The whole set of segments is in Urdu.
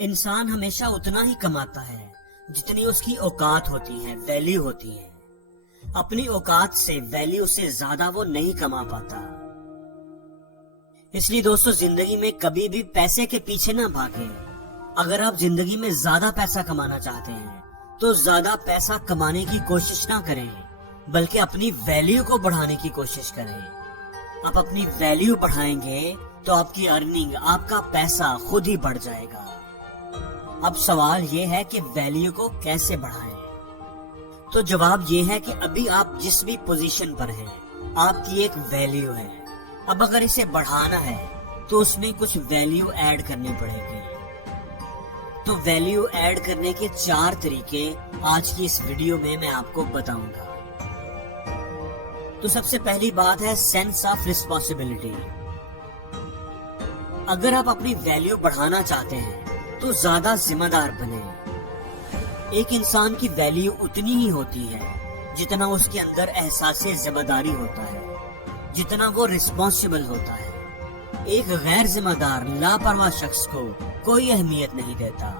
انسان ہمیشہ اتنا ہی کماتا ہے جتنی اس کی اوقات ہوتی ہے، ویلیو ہوتی ہے۔ اپنی اوقات سے، ویلیو سے زیادہ وہ نہیں کما پاتا۔ اس لیے دوستو، زندگی میں کبھی بھی پیسے کے پیچھے نہ بھاگیں۔ اگر آپ زندگی میں زیادہ پیسہ کمانا چاہتے ہیں تو زیادہ پیسہ کمانے کی کوشش نہ کریں، بلکہ اپنی ویلیو کو بڑھانے کی کوشش کریں۔ آپ اپنی ویلیو بڑھائیں گے تو آپ کی ارننگ، آپ کا پیسہ خود ہی بڑھ جائے گا۔ اب سوال یہ ہے کہ ویلیو کو کیسے بڑھائیں؟ تو جواب یہ ہے کہ ابھی آپ جس بھی پوزیشن پر ہیں، آپ کی ایک ویلیو ہے۔ اب اگر اسے بڑھانا ہے تو اس میں کچھ ویلیو ایڈ کرنی پڑے گی۔ تو ویلیو ایڈ کرنے کے 4 طریقے آج کی اس ویڈیو میں آپ کو بتاؤں گا۔ تو سب سے پہلی بات ہے سینس آف رسپانسبلٹی۔ اگر آپ اپنی ویلیو بڑھانا چاہتے ہیں تو زیادہ ذمہ دار بنیں۔ ایک انسان کی ویلیو اتنی ہی ہوتی ہے جتنا اس کے اندر احساس ذمہ داری ہوتا ہے، جتنا وہ رسپانسبل ہوتا ہے۔ ایک غیر ذمہ دار، لاپرواہ شخص کو کوئی اہمیت نہیں دیتا۔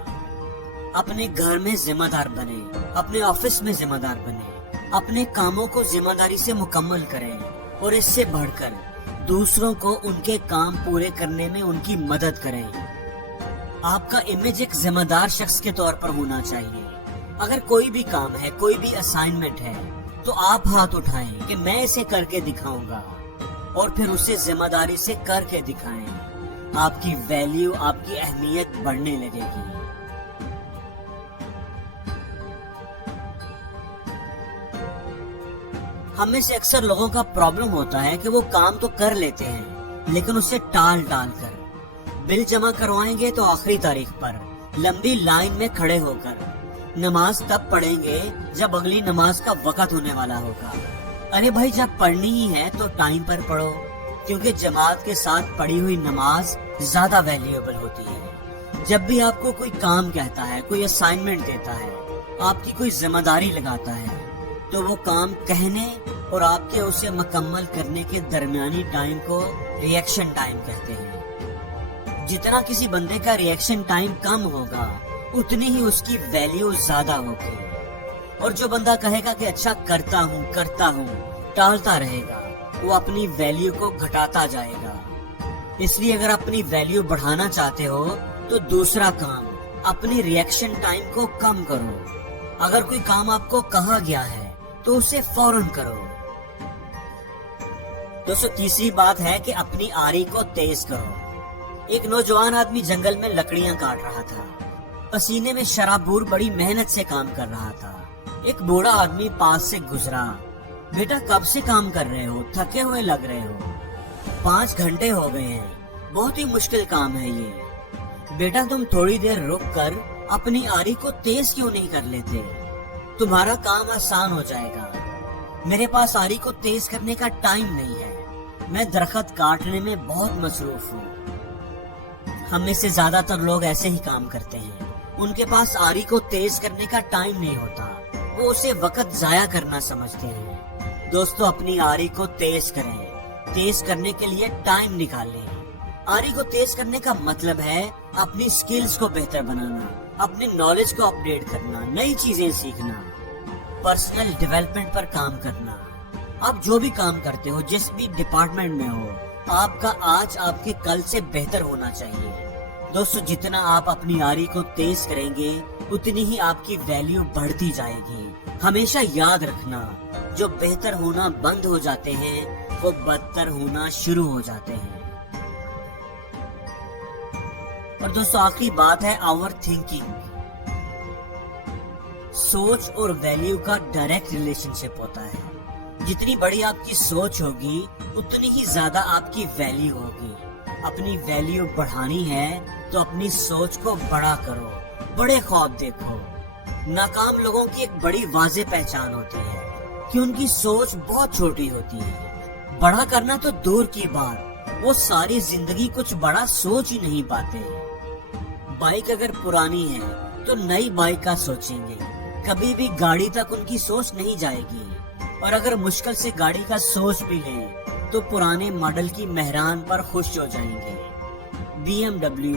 اپنے گھر میں ذمہ دار بنے، اپنے آفس میں ذمہ دار بنے، اپنے کاموں کو ذمہ داری سے مکمل کریں، اور اس سے بڑھ کر دوسروں کو ان کے کام پورے کرنے میں ان کی مدد کریں۔ آپ کا امیج ایک ذمہ دار شخص کے طور پر ہونا چاہیے۔ اگر کوئی بھی کام ہے، کوئی بھی اسائنمنٹ ہے، تو آپ ہاتھ اٹھائیں کہ میں اسے کر کے دکھاؤں گا، اور پھر اسے ذمہ داری سے کر کے دکھائیں۔ آپ کی ویلیو، آپ کی اہمیت بڑھنے لگے گی۔ ہم میں سے اکثر لوگوں کا پرابلم ہوتا ہے کہ وہ کام تو کر لیتے ہیں لیکن اسے ٹال کر بل جمع کروائیں گے تو آخری تاریخ پر لمبی لائن میں کھڑے ہو کر نماز تب پڑھیں گے جب اگلی نماز کا وقت ہونے والا ہوگا۔ ارے بھائی، جب پڑھنی ہی ہے تو ٹائم پر پڑھو، کیونکہ جماعت کے ساتھ پڑھی ہوئی نماز زیادہ ویلیوبل ہوتی ہے۔ جب بھی آپ کو کوئی کام کہتا ہے، کوئی اسائنمنٹ دیتا ہے، آپ کی کوئی ذمہ داری لگاتا ہے، تو وہ کام کہنے اور آپ کے اسے مکمل کرنے کے درمیانی ٹائم کو ریئیکشن ٹائم کہتے ہیں۔ جتنا کسی بندے کا ریئیکشن ٹائم کم ہوگا، اتنی ہی اس کی ویلیو زیادہ ہوگی۔ اور جو بندہ کہے گا کہ اچھا کرتا ہوں، ٹالتا رہے گا، وہ اپنی ویلیو کو گھٹاتا جائے گا۔ اس لیے اگر اپنی ویلیو بڑھانا چاہتے ہو تو دوسرا کام، اپنی ریئیکشن ٹائم کو کم کرو۔ اگر کوئی کام آپ کو کہا گیا ہے تو اسے فوراً کرو۔ دوستو، تیسری بات ہے کہ اپنی آری کو تیز کرو۔ ایک نوجوان آدمی جنگل میں لکڑیاں کاٹ رہا تھا، پسینے میں شرابور بڑی محنت سے کام کر رہا تھا۔ ایک بوڑھا آدمی پاس سے گزرا۔ بیٹا، کب سے کام کر رہے ہو؟ تھکے ہوئے لگ رہے ہو۔ 5 گھنٹے ہو گئے ہیں، بہت ہی مشکل کام ہے یہ۔ بیٹا، تم تھوڑی دیر رک کر اپنی آری کو تیز کیوں نہیں کر لیتے؟ تمہارا کام آسان ہو جائے گا۔ میرے پاس آری کو تیز کرنے کا ٹائم نہیں ہے، میں درخت کاٹنے میں بہت مصروف ہوں۔ ہم میں سے زیادہ تر لوگ ایسے ہی کام کرتے ہیں، ان کے پاس آری کو تیز کرنے کا ٹائم نہیں ہوتا، وہ اسے وقت ضائع کرنا سمجھتے ہیں۔ دوستو، اپنی آری کو تیز کریں، تیز کرنے کے لیے ٹائم نکالیں۔ آری کو تیز کرنے کا مطلب ہے اپنی سکلز کو بہتر بنانا، اپنے نالج کو اپ ڈیٹ کرنا، نئی چیزیں سیکھنا، پرسنل ڈیولپمنٹ پر کام کرنا۔ آپ جو بھی کام کرتے ہو، جس بھی ڈپارٹمنٹ میں ہو، آپ کا آج آپ کے کل سے بہتر ہونا چاہیے۔ دوستو، جتنا آپ اپنی آری کو تیز کریں گے، اتنی ہی آپ کی ویلیو بڑھتی جائے گی۔ ہمیشہ یاد رکھنا، جو بہتر ہونا بند ہو جاتے ہیں، وہ بدتر ہونا شروع ہو جاتے ہیں۔ اور دوستو، آخری بات ہے اوور تھنکنگ۔ سوچ اور ویلیو کا ڈائریکٹ ریلیشن شپ ہوتا ہے۔ جتنی بڑی آپ کی سوچ ہوگی، اتنی ہی زیادہ آپ کی ویلیو ہوگی۔ اپنی ویلیو بڑھانی ہے تو اپنی سوچ کو بڑا کرو، بڑے خواب دیکھو۔ ناکام لوگوں کی ایک بڑی واضح پہچان ہوتی ہے کہ ان کی سوچ بہت چھوٹی ہوتی ہے۔ بڑا کرنا تو دور کی بات، وہ ساری زندگی کچھ بڑا سوچ ہی نہیں پاتے۔ بائک اگر پرانی ہے تو نئی بائک کا سوچیں گے، کبھی بھی گاڑی تک ان کی سوچ نہیں جائے گی۔ اور اگر مشکل سے گاڑی کا سوچ بھی لیں تو پرانے ماڈل کی مہران پر خوش ہو جائیں گے۔ BMW,